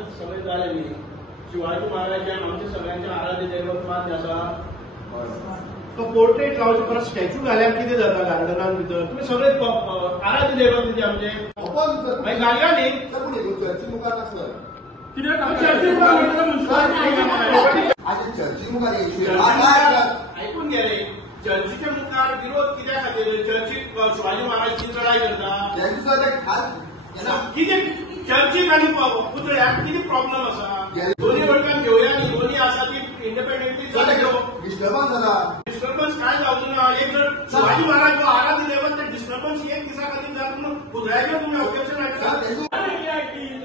आता सवय झालेली शिवाजी महाराजांच्या आमच्या सगळ्यांच्या आराध्य दैवत मान आसा तो पोर्ट्रेट लावचे परत स्टॅच्यू घाल्यार कितें जाता गार्डनान भितर तुमी सगळे आराध्य दैवत न्ही आमचे मागीर घालया न्ही चर्ची मुखार नासलो चर्ची मुखार ऐकून घे रे चर्चीच्या मुखार विरोध कित्या खातीर चर्चीक शिवाजी महाराजांची चढाई करता कितें चर्चीक आनी पुतळ्याक कितें प्रॉब्लेम आसा दोन्ही वळखान घेवया न्ही दोन्ही आसा ती इंडिपेंडेंटली डिस्टर्बन्स जाला डिस्टर्बन्स काय जावचो ना एक जर शिवाजी महाराज जो आराध्य दैवत ते डिस्टर्बन्स एक दिसा खातीर जाता म्हणून पुतळ्याचेर तुमी ऑब्जेक्शन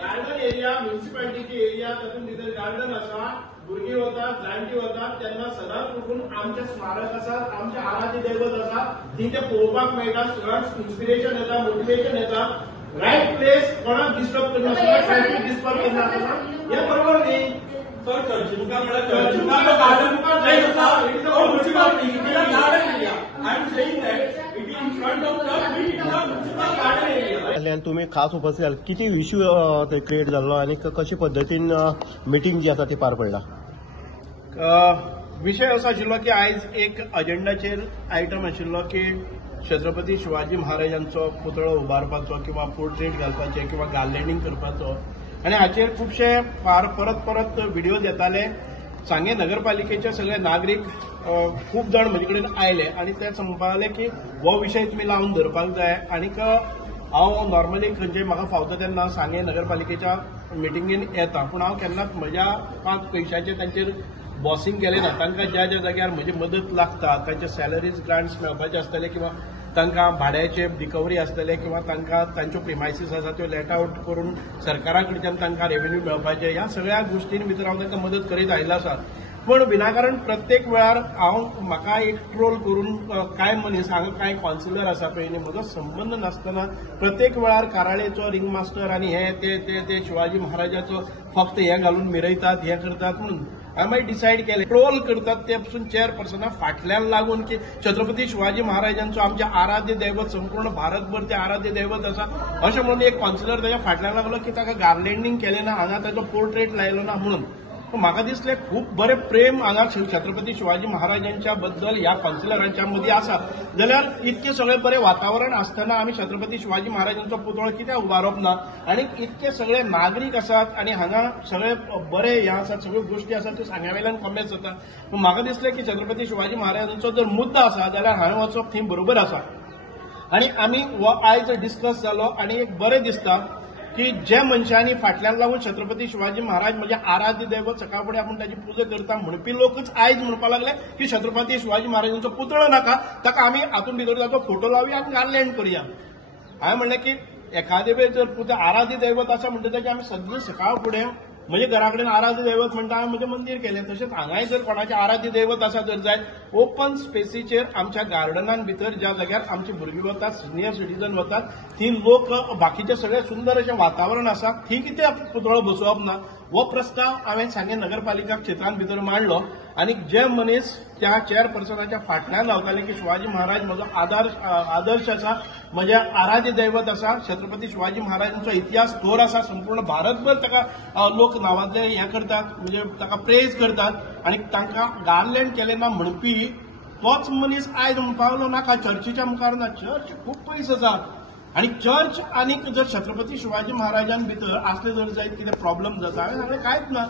गार्डन एरिया म्युन्सिपालिटीची एरिया तातूंत भितर गार्डन आसा भुरगीं वतात जाणटी वतात तेन्ना सदांच उठून आमचे स्मारक आसात आमचे आराध्य दैवत आसा ती ते पळोवपाक मेळटा सगळ्यांक इन्स्पिरेशन येता मोटिवेशन येता रायट प्लेस कोणाक डिस्टर्ब करनासतना ट्रॅफिक डिस्टर्ब करनासतना हे बरोबर न्ही सर चर्ची मुखार म्हळ्यार चर्ची मुखार गार्डन मुखार जाय आसा it is a municipal garden area I am saying that it is in front of the it is a municipal garden area तुम्ही खास उपस्थित झाले किती इश्यू ते क्रिएट जाल्लो आणि कशा पद्दतीन मिटींग जी आसा ती पार पडला विषय असो आशिल्लो की आयज एक अजेंडाचेर आयटम आशिल्लो की छत्रपती शिवाजी महाराजांचो पुतळो उबारपाचो किंवा पोर्ट्रेट घालपाचें किंवा गार्लँडींग करपाचो आनी हाचेर खुबशे परत परत व्हिडिओज येताले सांगे नगरपालिकेचे सगळे नागरीक खूब जाण म्हजे कडेन आयले आनी ते म्हणपाक लागले की हो विशय तुमी लावन धरपाक जाय आनीक हांव नॉर्मली खंयचेय म्हाका फावता तेन्ना सांगे नगरपालिकेच्या मिटिंगेन येता पूण हांव केन्नाच म्हज्या 5 पयशांचे तांचेर बॉसिंग केलें ना तांकां ज्या ज्या जाग्यार म्हजी मदत लागता तांचे सॅलरीज ग्रांट्स मेळपाचे आसतले किंवा तांकां भाड्याचे रिकवरी आसतले किंवा तांकां तांच्यो प्रिमायसीस आसा त्यो लेट आउट करून सरकारा कडच्यान तांकां रेव्हेन्यू मेळपाचे ह्या सगळ्या गोश्टींनी भितर हांव तांकां मदत करीत आयिल्लो आसा पण विनाकारण प्रत्येक वेळार म्हाका एक ट्रोल करून कांय मनीस हांगा कांय कावन्सिलर आसा पळय न्ही म्हजो संबंद नासतना प्रत्येक वेळार काराळेचो रिंग मास्टर आनी हे ते शिवाजी महाराजाचो फक्त हे घालून मिरयतात हे करतात म्हणून हांवें डिसायड केलें ट्रोल करतात ते पसून चेअरपर्सना फाटल्यान लागून की छत्रपती शिवाजी महाराजांचो आमचे आराध्य दैवत संपूर्ण भारतभर ते आराध्य दैवत आसा अशें म्हणून एक कावन्सिलर ताच्या फाटल्यान लागलो की ताका गार्लँडींग केलें ना हांगा ताजो पोर्ट्रेट लायलो ना म्हणून म्हाका दिसलें खूब बरें प्रेम हांगा छत्रपती शिवाजी महाराजांच्या बद्दल ह्या कावन्सिलरांच्या मदीं आसा जाल्यार इतकें सगळें बरें वातावरण आसतना आमी छत्रपती शिवाजी महाराजांचो पुतळो कित्याक उबारप ना आनी इतके सगळे नागरीक आसात आनी हांगा सगळे बरे हे आसात सगळ्यो गोश्टी आसात त्यो सांग्यावेल्यान कमेज जाता पूण म्हाका दिसलें की छत्रपती शिवाजी महाराजांचो जर मुद्दो आसा जाल्यार हांवें वचप थंय बरोबर आसा आनी आमी हो आयज डिस्कस जालो आनी एक बरें दिसता की जे मनशांनी फाटल्यान लागून छत्रपती शिवाजी महाराज म्हणजे आराध्य दैवत सकाळ फुडें आपूण ताची पुजा करता म्हणपी लोकच आयज म्हणपाक लागले की छत्रपती शिवाजी महाराजांचो पुतळो नाका ताका आमी हातून भितर ताचो फोटो लावया आनी गार्लँड करया हांवें म्हणलें की एखादे वेळ जर आराध्य दैवत आसा म्हणटा ताचे आमी सगळीं सकाळ फुडें म्हजे घरा कडेन आराध्य दैवत म्हणटा हांवें म्हजें मंदीर केलें तशेंच हांगाय जर कोणाचें आराध्य दैवत आसा जर जाय ओपन स्पेसीचेर आमच्या गार्डनान भितर ज्या जाग्यार आमची भुरगीं वतात सिनियर सिटीजन वतात थंय लोक बाकीचे सगळे सुंदर अशें वातावरण आसा थंय कित्याक पुतळो बसोवप ना हो प्रस्ताव हांवें सांगे नगरपालिका क्षेत्रांत भितर मांडलो आनी जे मनीस त्या चेअरपर्सनाच्या फाटल्यान रावताले की शिवाजी महाराज म्हजो आदर्श आसा म्हजे आराध्य दैवत आसा छत्रपती शिवाजी महाराजांचो इतिहास थोर आसा संपूर्ण भारतभर ताका लोक नांवांतले हे करतात म्हणजे ताका प्रेज करतात आनी तांकां गार्लँड केलें ना म्हणपी तोच मनीस आयज म्हणपाक नाका चर्चीच्या मुखार ना चर्च खूब पयस आसा आनी चर्च आनीक जर छत्रपती शिवाजी महाराजान भितर आसले जर जायत कितें प्रॉब्लेम जाता हांवें सांगलें कांयच ना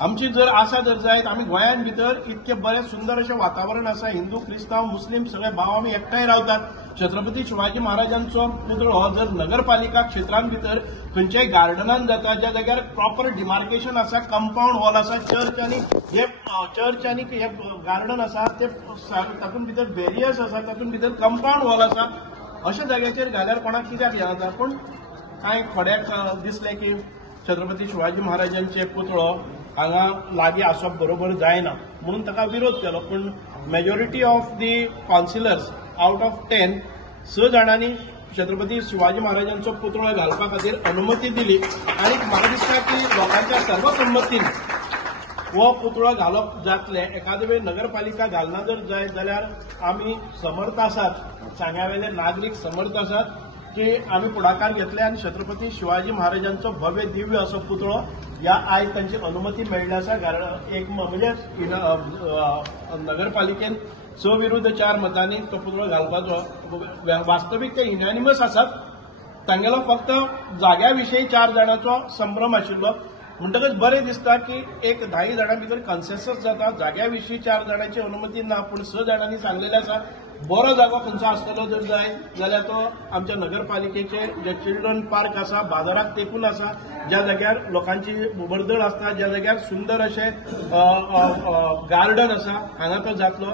आमची जर आसा जर जायत आमी गोंयान भितर इतके बरें सुंदर अशें वातावरण आसा हिंदू क्रिस्तांव मुस्लीम सगळे भाव आमी एकठांय रावतात छत्रपती शिवाजी महाराजांचो पुतळो हो जर नगरपालिका क्षेत्रांत भितर खंयच्याय गार्डनान जाता ज्या जाग्यार प्रॉपर डिमार्केशन आसा कंपाऊंड वॉल आसा चर्च आनी हे गार्डन आसा ते तातूंत भितर बॅरियर्स आसा तातूंत भितर कंपाऊंड वॉल आसा अशा जाग्याचेर घाल्यार कोणाक कित्याक हे जाता पूण कांय थोड्याक दिसलें की छत्रपती शिवाजी महाराजांचे पुतळो हांगा लागीं आसप बरोबर जायना म्हणून ताका विरोध केलो पूण majority of the councillors out of 10 6 जाणांनी छत्रपती शिवाजी महाराजांचो पुतळो घालपा खातीर अनुमती दिली आनी म्हाका दिसता की लोकांच्या सर्वसंमतीन हो पुतळो घालप जातले एखादे वेळ नगरपालिका घालना जर जायत जाल्यार आमी समर्थ आसात सांग्यावेले नागरीक समर्थ आसात की आम्ही पुढाकार घेतले आणि छत्रपती शिवाजी महाराजांचो भव्य दिव्य असो पुतळो ह्या आयज तांची अनुमती मेळ्ळी आसा. एक म्हणजे नगरपालिकेन 6-4 मतांनी तो पुतळो घालपाचो. वास्तवीक ते युनॅनिमस आसात. तांगेलो फक्त जाग्याविशयी 4 जाणांचो संभ्रम आशिल्लो. म्हणटकच बरें दिसता की एक 10 जाणां भितर कन्सेन्सस जाता. जाग्याविशयी 4 जाणांची अनुमती ना, पूण 6 जाणांनी सांगलेलें आसा. बरो जागो खंयचो आसतलो जर जाय जाल्यार तो आमच्या नगरपालिकेचे जे चिल्ड्रन पार्क आसा, बाजाराक तेंकून आसा, ज्या जाग्यार लोकांची उबरदळ आसता, ज्या जाग्यार सुंदर अशें गार्डन आसा, हांगा तो जातलो.